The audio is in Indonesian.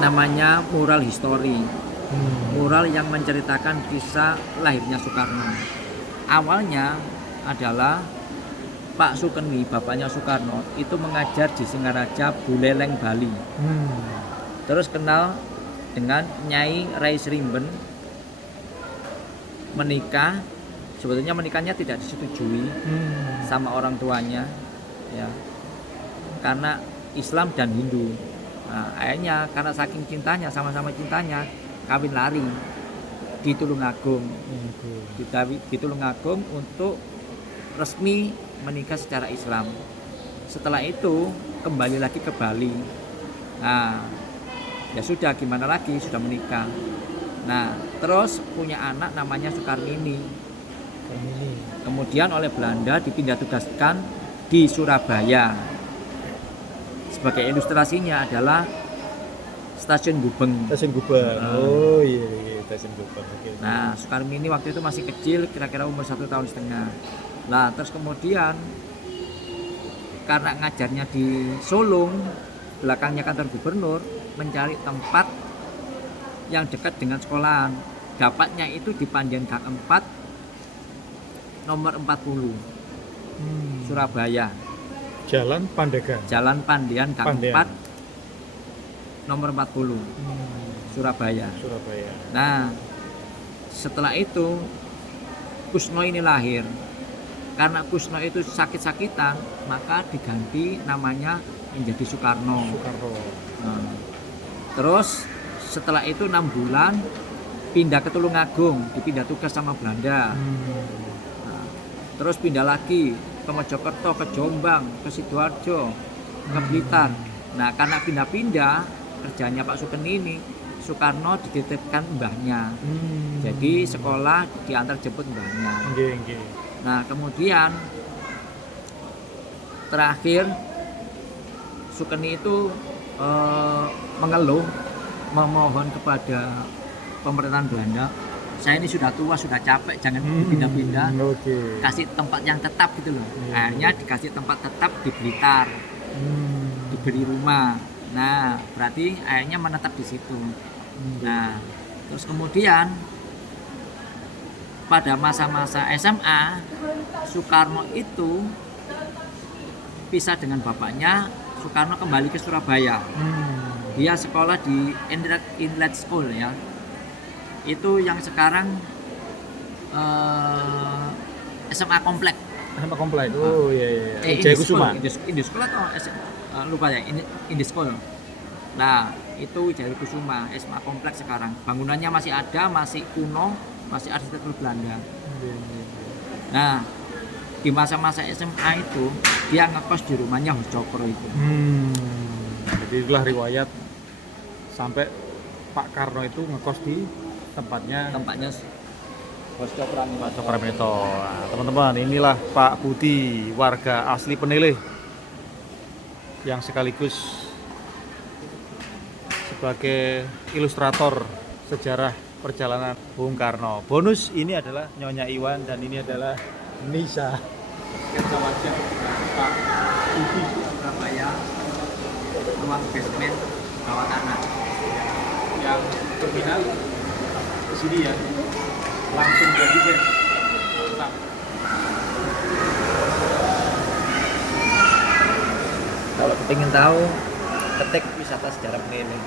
namanya mural history. Mural yang menceritakan kisah lahirnya Soekarno. Awalnya adalah Pak Sukeni, bapaknya Soekarno, itu mengajar di Singaraja, Buleleng, Bali. Terus kenal dengan Nyai Rai Srimben, menikah. Sebetulnya menikahnya tidak disetujui sama orang tuanya, ya, karena Islam dan Hindu. Nah, akhirnya karena saking cintanya, sama-sama cintanya, kawin lari di Tulungagung. Di Tulungagung untuk resmi menikah secara Islam. Setelah itu kembali lagi ke Bali. Nah, ya sudah, gimana lagi, sudah menikah. Nah, terus punya anak namanya Sukarmini. Kemudian oleh Belanda dipindah tugaskan di Surabaya. Sebagai ilustrasinya adalah Stasiun Gubeng. Stasiun Gubeng. Oh iya, Stasiun Gubeng. Okay. Nah, Sukarmini waktu itu masih kecil, kira-kira umur 1,5 tahun. Nah, terus kemudian karena ngajarnya di Solong, belakangnya kantor gubernur, mencari tempat yang dekat dengan sekolahan. Dapatnya itu di Pandian Gang 4 nomor 40 Surabaya. Jalan Pandegan. Jalan Pandian Gang 4 nomor 40 Surabaya. Nah, setelah itu Kusno ini lahir. Karena Kusno itu sakit-sakitan, maka diganti namanya menjadi Soekarno. Nah, terus setelah itu 6 bulan pindah ke Tulungagung, dipindah tugas sama Belanda. Nah, terus pindah lagi ke Mojokerto, ke Jombang, ke Sidoarjo, ke Blitar. Nah, karena pindah-pindah kerjanya Pak Sukeni ini, Soekarno dititipkan mbahnya. Jadi sekolah diantar jemput mbahnya. Nah, kemudian terakhir Sukeni itu mengeluh, memohon kepada pemerintahan Belanda, saya ini sudah tua, sudah capek, jangan pindah-pindah, kasih tempat yang tetap gitu loh. Akhirnya dikasih tempat tetap di Blitar, diberi rumah. Nah, berarti akhirnya menetap di situ. Nah, terus kemudian pada masa-masa SMA, Soekarno itu pisah dengan bapaknya. Soekarno kembali ke Surabaya. Dia sekolah di Inlet School, ya. Itu yang sekarang SMA Komplek. SMA Komplek. Oh iya. Jaya Kusuma. Indi School atau lupa ya, Indi School. Nah, itu Jaya Kusuma, SMA Kompleks sekarang. Bangunannya masih ada, masih kuno, masih arsitektur Belanda. Nah, di masa-masa SMA itu dia ngekos di rumahnya Hos Cokro itu. Jadi itulah riwayat sampai Pak Karno itu ngekos di tempatnya Hos Cokro. Pak Cokramito. Nah, teman-teman, inilah Pak Budi, warga asli Peneleh, yang sekaligus sebagai ilustrator sejarah perjalanan Bung Karno. Bonus ini adalah Nyonya Iwan dan ini adalah Nisa. Sketsa wajah Pak Budi Surabaya, ruang basement bawah tanah yang terminal di sini ya, langsung jadi mantap. Kalau ingin tahu, ketik wisata sejarah Peneleh.